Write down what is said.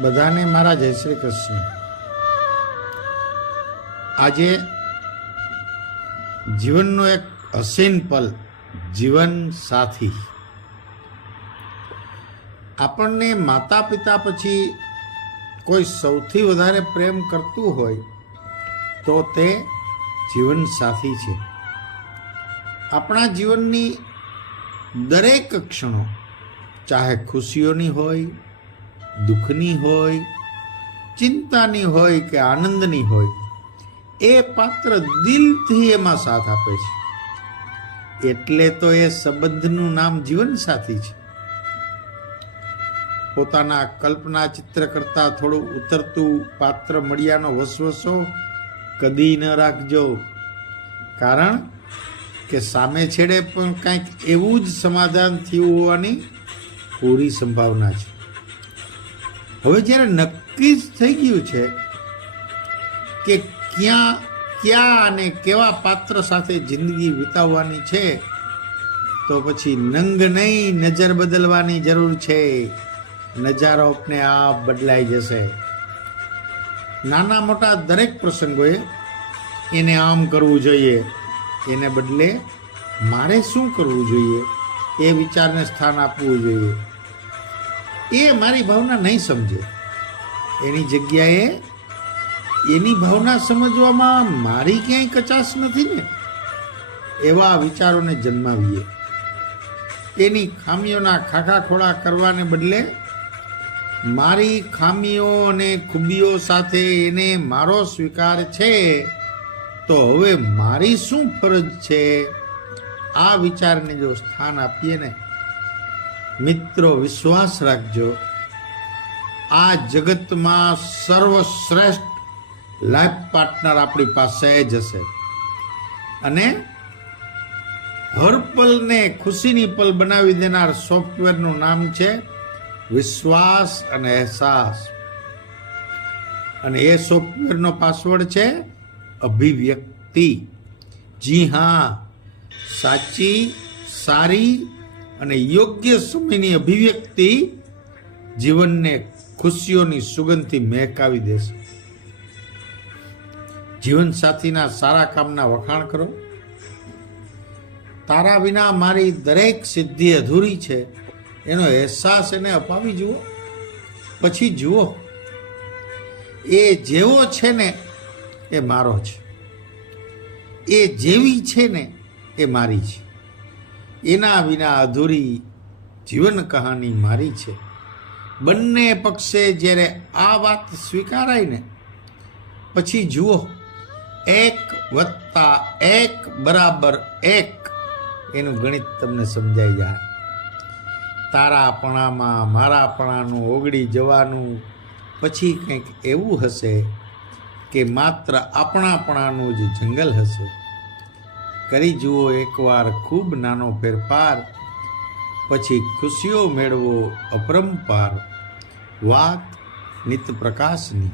બધાને મારા જય શ્રી કૃષ્ણ. આજે જીવનનો એક હસીન પલ, જીવન સાથી. આપણને માતા પિતા પછી કોઈ સૌથી વધારે પ્રેમ કરતું હોય તો તે જીવન સાથી છે. આપણા જીવનની દરેક ક્ષણો, ચાહે ખુશીઓની હોય, દુઃખની હોય, ચિંતાની હોય કે આનંદની હોય, એ પાત્ર દિલથી એમાં સાથ આપે છે. એટલે તો એ સંબંધનું નામ જીવનસાથી છે. પોતાના કલ્પના ચિત્ર કરતા થોડું ઉતરતું પાત્ર મળ્યાનો વસવસો કદી ન રાખજો, કારણ કે સામે છેડે પણ કંઈક એવું જ સમાધાન થયું હોવાની પૂરી સંભાવના છે. હવે જ્યારે નક્કી જ થઈ ગયું છે કે ક્યાં અને કેવા પાત્ર સાથે જિંદગી વિતાવવાની છે, તો પછી નંગ નહીં નજર બદલવાની જરૂર છે. નજારો આપને આપ બદલાઈ જશે. નાના મોટા દરેક પ્રસંગોએ એને આમ કરવું જોઈએ, એને બદલે મારે શું કરવું જોઈએ એ વિચારને સ્થાન આપવું જોઈએ. એ મારી ભાવના નહીં સમજે, એની જગ્યાએ એની ભાવના સમજવામાં મારી ક્યાંય કચાશ નથી ને, એવા વિચારોને જન્માવીએ. એની ખામીઓના ખાખા ખોળા કરવાને બદલે મારી ખામીઓ અને ખૂબીઓ સાથે એને મારો સ્વીકાર છે, તો હવે મારી શું ફરજ છે, આ વિચારને જો સ્થાન આપીએ ને, મિત્રો વિશ્વાસ રાખજો, આ જગતમાં સર્વશ્રેષ્ઠ લાઈફ પાર્ટનર આપણી પાસે જ હશે. અને હર પલને ખુશીની પલ બનાવી દેનાર સોફ્ટવેરનું નામ છે વિશ્વાસ અને અહેસાસ. અને એ સોફ્ટવેરનો પાસવર્ડ છે અભિવ્યક્તિ. જી હા, સાચી, સારી અને યોગ્ય સમયની અભિવ્યક્તિ જીવનને ખુશીઓની સુગંધથી મહેકાવી દેશે. જીવન સાથીના સારા કામના વખાણ કરો. તારા વિના મારી દરેક સિદ્ધિ અધૂરી છે, એનો અહેસાસ એને અપાવી જુઓ. પછી જુઓ, એ જેવો છે ને એ મારો છે, એ જેવી છે ને એ મારી છે. એના વિના અધૂરી જીવન કહાની મારી છે. બંને પક્ષે જ્યારે આ વાત સ્વીકારાય ને, પછી જુઓ, 1+1 એનું ગણિત તમને સમજાઈ જાય. તારાપણામાં મારાપણાનું ઓગળી જવાનું પછી કંઈક એવું હશે કે માત્ર આપણાપણાનું જ જંગલ હશે. કરી જુઓ એકવાર ખૂબ નાનો ફેરફાર, પછી ખુશીઓ મેળવો અપરંપાર. વાત નિત પ્રકાશની.